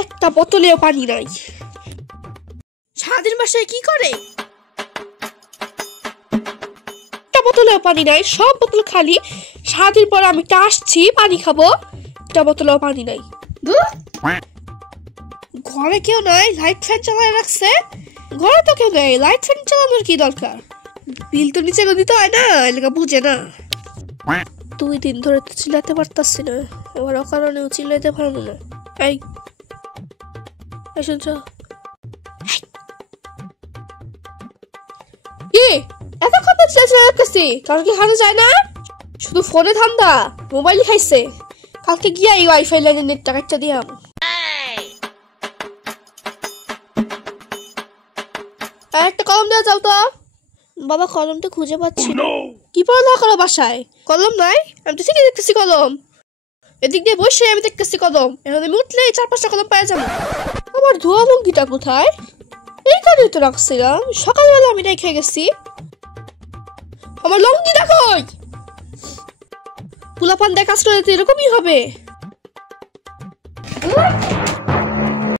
একটা বোতলেও পানি নাই। সারাদিন বাসায় কি করে? একটা বোতলেও পানি নাই, সব বোতল খালি। সারাদিন পর আমি আসছি পানি খাবো, একটা বোতলেও পানি নাই। ঘরে কেউ নাই, লাইট ফ্যান চালায় রাখছে। ঘরে তো কেউ নেই, লাইট ফ্যান চালানোর কি দরকার? বিল তো নিচে দিতে হয় না, এলাকা বুঝে না। 2 দিন ধরে তো চিল্লাতে পারতাছি না, এবার অকারণেও চিল্লাইতে পারবো না। এই শুনছ কি? এতক্ষণ তো চিল্লাচ্ছি, কারণ কি হাতে যায় না? শুধু ফোনে ধান্দা, মোবাইল খাইছে। কালকে গিয়া এই ওয়াইফাই লাইনের নেট টাকা দিয়াম। একটা কলম দেওয়া যাও তো। বাবা কলম তো খুঁজে পাচ্ছি না। কি পড়ালেখা করো বাসায়? কলম নাই? আমি তো ঠিকই দেখতেছি কলম। এদিক দিয়ে বসে আমি দেখতেছি কলম। এখন আমি উঠলেই 4-5টা কলম পাওয়া যাবো। আমার ধোয়া লুঙ্গিটা কোথায়? এইখানে তো রাখছিলাম, সকালবেলা আমি রেখে গেছি। আমার লুঙ্গিটা কই? পোলাপান দেখাস করে তো এরকমই হবে।